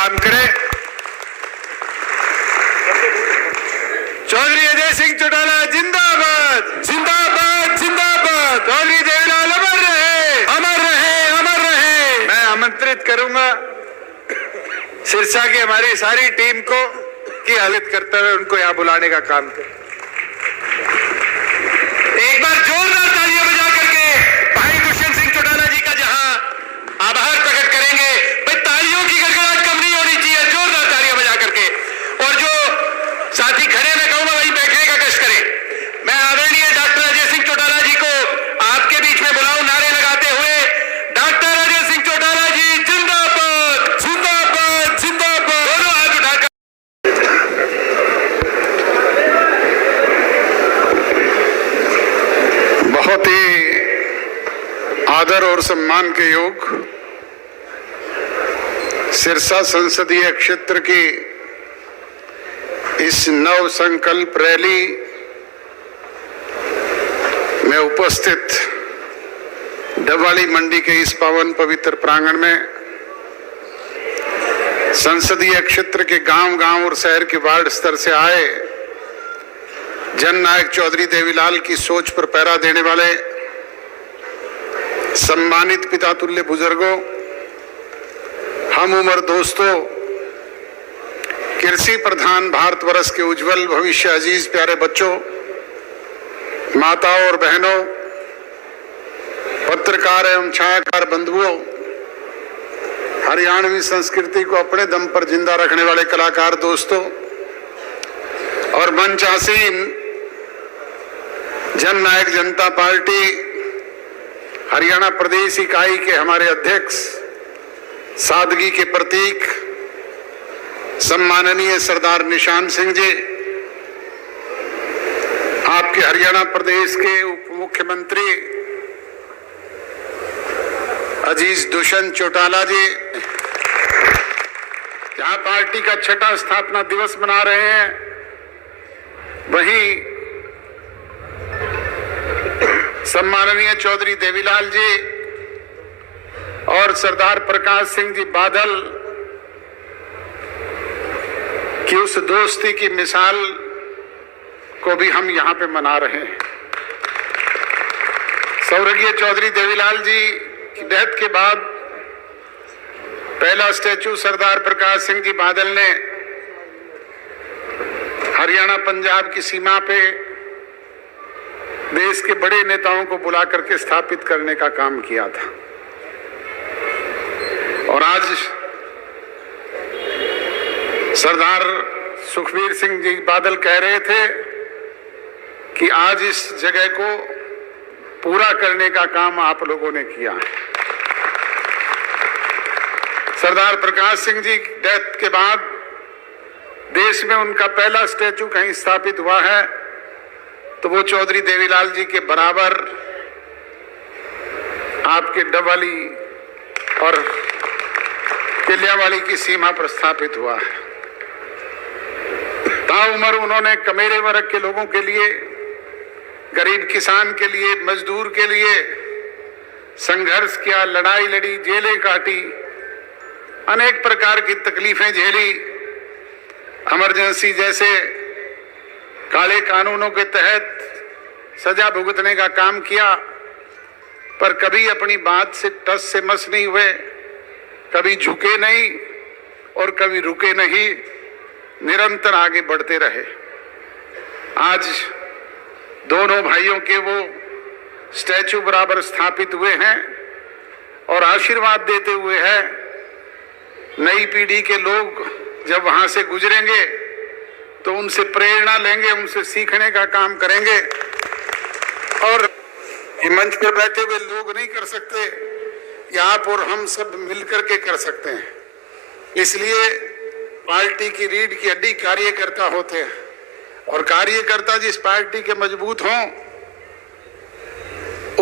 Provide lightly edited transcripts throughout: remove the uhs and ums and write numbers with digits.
काम करें। चौधरी अजय सिंह चौटाला जिंदाबाद, जिंदाबाद, जिंदाबाद। चौधरी देवीलाल अमर रहे, अमर रहे, अमर रहे। मैं आमंत्रित करूंगा सिरसा की हमारी सारी टीम को की हालत करते हुए उनको यहां बुलाने का काम करें। एक बार जोरदार तालियां बजा करके भाई दुष्यंत सिंह चौटाला जी का जहां आभार प्रकट करेंगे। भाई तालियों की गड़गड़ाहट कम नहीं होनी चाहिए, जोरदार तालियां बजा करके। और जो साथी खड़े मैं कहूंगा वहीं बैठने का कष्ट करें। मैं आदरणीय डॉक्टर अजय सिंह चौटाला जी को आपके बीच में बुलाऊं नारे लगाते हुए। डॉक्टर अजय सिंह चौटाला जी जिंदाबाद, जिंदाबाद, जिंदाबाद। दोनों हाथ उठाकर बहुत ही आदर और सम्मान के योग सिरसा संसदीय क्षेत्र की इस नव संकल्प रैली में उपस्थित डबवाली मंडी के इस पावन पवित्र प्रांगण में संसदीय क्षेत्र के गांव-गांव और शहर के वार्ड स्तर से आए जननायक चौधरी देवीलाल की सोच पर पहरा देने वाले सम्मानित पिता तुल्य बुजुर्गों, हम उम्र दोस्तों, कृषि प्रधान भारतवर्ष के उज्जवल भविष्य, अजीज प्यारे बच्चों, माताओं और बहनों, पत्रकार एवं छायाकार बंधुओं, हरियाणवी संस्कृति को अपने दम पर जिंदा रखने वाले कलाकार दोस्तों और मंच आसीन जननायक जनता पार्टी हरियाणा प्रदेश इकाई के हमारे अध्यक्ष, सादगी के प्रतीक सम्माननीय सरदार निशान सिंह जी, आपके हरियाणा प्रदेश के उप मुख्यमंत्री अजीज दुष्यंत चौटाला जी, जहां पार्टी का 6वां स्थापना दिवस मना रहे हैं, वहीं सम्माननीय चौधरी देवीलाल जी और सरदार प्रकाश सिंह जी बादल की उस दोस्ती की मिसाल को भी हम यहां पे मना रहे हैं। स्वर्गीय चौधरी देवीलाल जी की डेथ के बाद पहला स्टैचू सरदार प्रकाश सिंह जी बादल ने हरियाणा पंजाब की सीमा पे देश के बड़े नेताओं को बुला करके स्थापित करने का काम किया था। और आज सरदार सुखबीर सिंह जी बादल कह रहे थे कि आज इस जगह को पूरा करने का काम आप लोगों ने किया है। सरदार प्रकाश सिंह जी डेथ के बाद देश में उनका पहला स्टैचू कहीं स्थापित हुआ है तो वो चौधरी देवीलाल जी के बराबर आपके डबवाली और किलियावाली की सीमा पर स्थापित हुआ है। ताउम्र उन्होंने कमेरे वर्ग के लोगों के लिए, गरीब किसान के लिए, मजदूर के लिए संघर्ष किया, लड़ाई लड़ी, जेलें काटी, अनेक प्रकार की तकलीफें झेली, इमरजेंसी जैसे काले कानूनों के तहत सजा भुगतने का काम किया, पर कभी अपनी बात से टस से मस नहीं हुए, कभी झुके नहीं और कभी रुके नहीं, निरंतर आगे बढ़ते रहे। आज दोनों भाइयों के वो स्टैचू बराबर स्थापित हुए हैं और आशीर्वाद देते हुए हैं। नई पीढ़ी के लोग जब वहां से गुजरेंगे तो उनसे प्रेरणा लेंगे, उनसे सीखने का काम करेंगे। और ये मंच पर बैठे हुए लोग नहीं कर सकते, ये आप और हम सब मिलकर के कर सकते हैं। इसलिए पार्टी की रीढ़ की हड्डी कार्यकर्ता होते हैं और कार्यकर्ता जिस पार्टी के मजबूत हों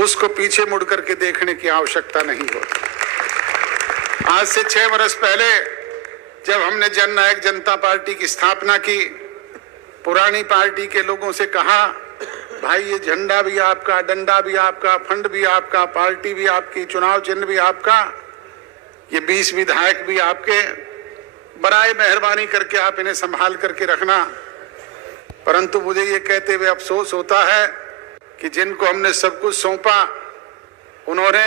उसको पीछे मुड़ करके देखने की आवश्यकता नहीं होती। आज से 6 वर्ष पहले जब हमने जननायक जनता पार्टी की स्थापना की, पुरानी पार्टी के लोगों से कहा, भाई ये झंडा भी आपका, डंडा भी आपका, फंड भी आपका, पार्टी भी आपकी, चुनाव चिन्ह भी आपका, ये 20 विधायक भी आपके, बराए मेहरबानी करके आप इन्हें संभाल करके रखना। परंतु मुझे ये कहते हुए अफसोस होता है कि जिनको हमने सब कुछ सौंपा उन्होंने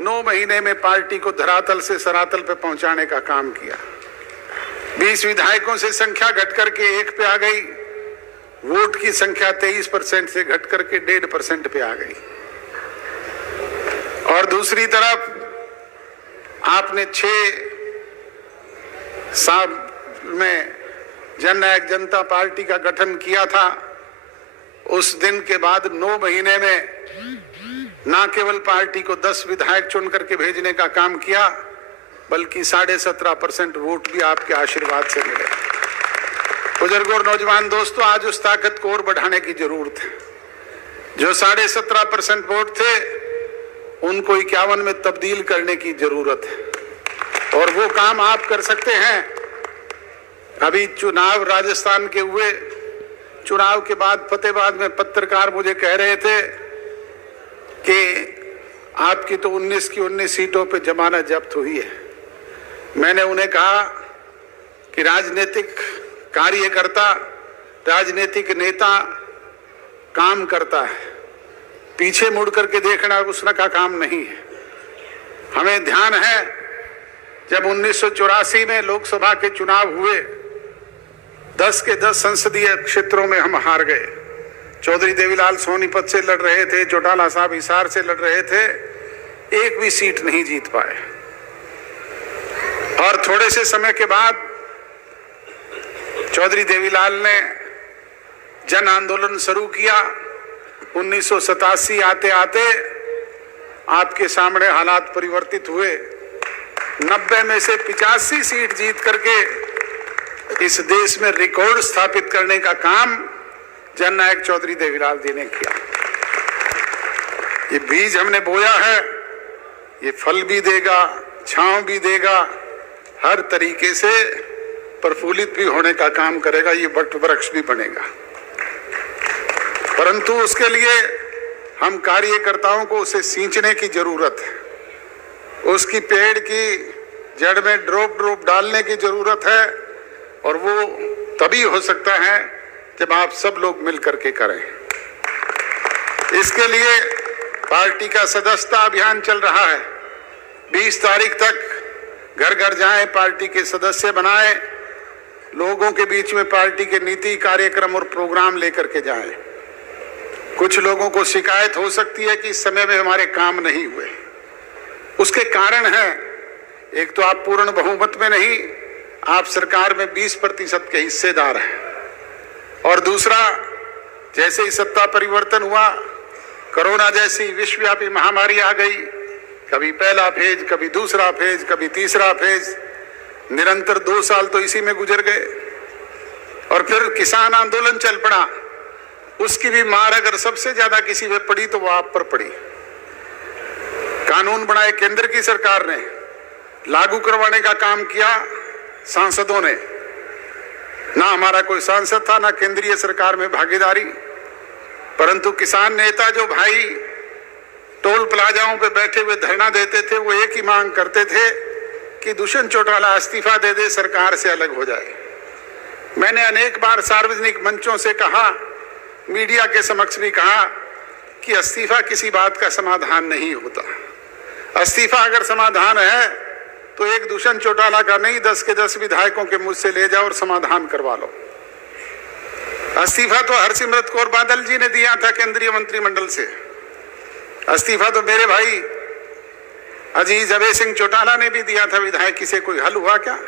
9 महीने में पार्टी को धरातल से सरातल पे पहुंचाने का काम किया। 20 विधायकों से संख्या घट करके 1 पे आ गई, वोट की संख्या 23% से घट करके 1.5% पे आ गई। और दूसरी तरफ आपने 6 साल में जननायक जनता पार्टी का गठन किया था। उस दिन के बाद 9 महीने में ना केवल पार्टी को 10 विधायक चुन करके भेजने का काम किया, बल्कि 17.5% वोट भी आपके आशीर्वाद से मिले। बुजुर्गों और नौजवान दोस्तों, आज उस ताकत को और बढ़ाने की जरूरत है। जो 17.5% वोट थे उनको 51 में तब्दील करने की जरूरत है और वो काम आप कर सकते हैं। अभी चुनाव राजस्थान के हुए, चुनाव के बाद फतेहाबाद में पत्रकार मुझे कह रहे थे कि आपकी तो 19 की 19 सीटों पे जमानत जब्त हुई है। मैंने उन्हें कहा कि राजनीतिक कार्यकर्ता, राजनीतिक नेता काम करता है, पीछे मुड़ करके देखना उसका काम नहीं है। हमें ध्यान है जब 1984 में लोकसभा के चुनाव हुए, 10 के 10 संसदीय क्षेत्रों में हम हार गए। चौधरी देवीलाल सोनीपत से लड़ रहे थे, चौटाला साहब हिसार से लड़ रहे थे, एक भी सीट नहीं जीत पाए। और थोड़े से समय के बाद चौधरी देवीलाल ने जन आंदोलन शुरू किया। 1987 आते आते आपके सामने हालात परिवर्तित हुए। 90 में से 85 सीट जीत करके इस देश में रिकॉर्ड स्थापित करने का काम जननायक चौधरी देवीलाल जी ने किया। ये बीज हमने बोया है, ये फल भी देगा, छांव भी देगा, हर तरीके से प्रफुल्लित भी होने का काम करेगा, ये वट वृक्ष भी बनेगा। परंतु उसके लिए हम कार्यकर्ताओं को उसे सींचने की जरूरत है, उसकी पेड़ की जड़ में ड्रॉप डालने की जरूरत है और वो तभी हो सकता है जब आप सब लोग मिल करके करें। इसके लिए पार्टी का सदस्यता अभियान चल रहा है। 20 तारीख तक घर घर जाएं, पार्टी के सदस्य बनाएं, लोगों के बीच में पार्टी के नीति, कार्यक्रम और प्रोग्राम लेकर के जाएं। कुछ लोगों को शिकायत हो सकती है कि इस समय में हमारे काम नहीं हुए। उसके कारण है, एक तो आप पूर्ण बहुमत में नहीं, आप सरकार में 20% के हिस्सेदार हैं, और दूसरा जैसे ही सत्ता परिवर्तन हुआ, कोरोना जैसी विश्वव्यापी महामारी आ गई, कभी पहला फेज, कभी दूसरा फेज, कभी तीसरा फेज, निरंतर 2 साल तो इसी में गुजर गए। और फिर किसान आंदोलन चल पड़ा, उसकी भी मार अगर सबसे ज्यादा किसी पे पड़ी तो वो आप पर पड़ी। कानून बनाए केंद्र की सरकार ने, लागू करवाने का काम किया सांसदों ने। ना हमारा कोई सांसद था, ना केंद्रीय सरकार में भागीदारी, परंतु किसान नेता जो भाई टोल प्लाजाओं पे बैठे हुए धरना देते थे, वो एक ही मांग करते थे कि दुष्यंत चौटाला इस्तीफा दे दे, सरकार से अलग हो जाए। मैंने अनेक बार सार्वजनिक मंचों से कहा, मीडिया के समक्ष भी कहा कि इस्तीफा किसी बात का समाधान नहीं होता। इस्तीफा अगर समाधान है तो एक दुष्यंत चौटाला का नहीं, 10 के 10 विधायकों के मुझसे ले जाओ और समाधान करवा लो। इस्तीफा तो हरसिमरत कौर बादल जी ने दिया था केंद्रीय मंत्रिमंडल से। इस्तीफा तो मेरे भाई अजीज अभय सिंह चौटाला ने भी दिया था विधायकी से। कोई हल हुआ क्या?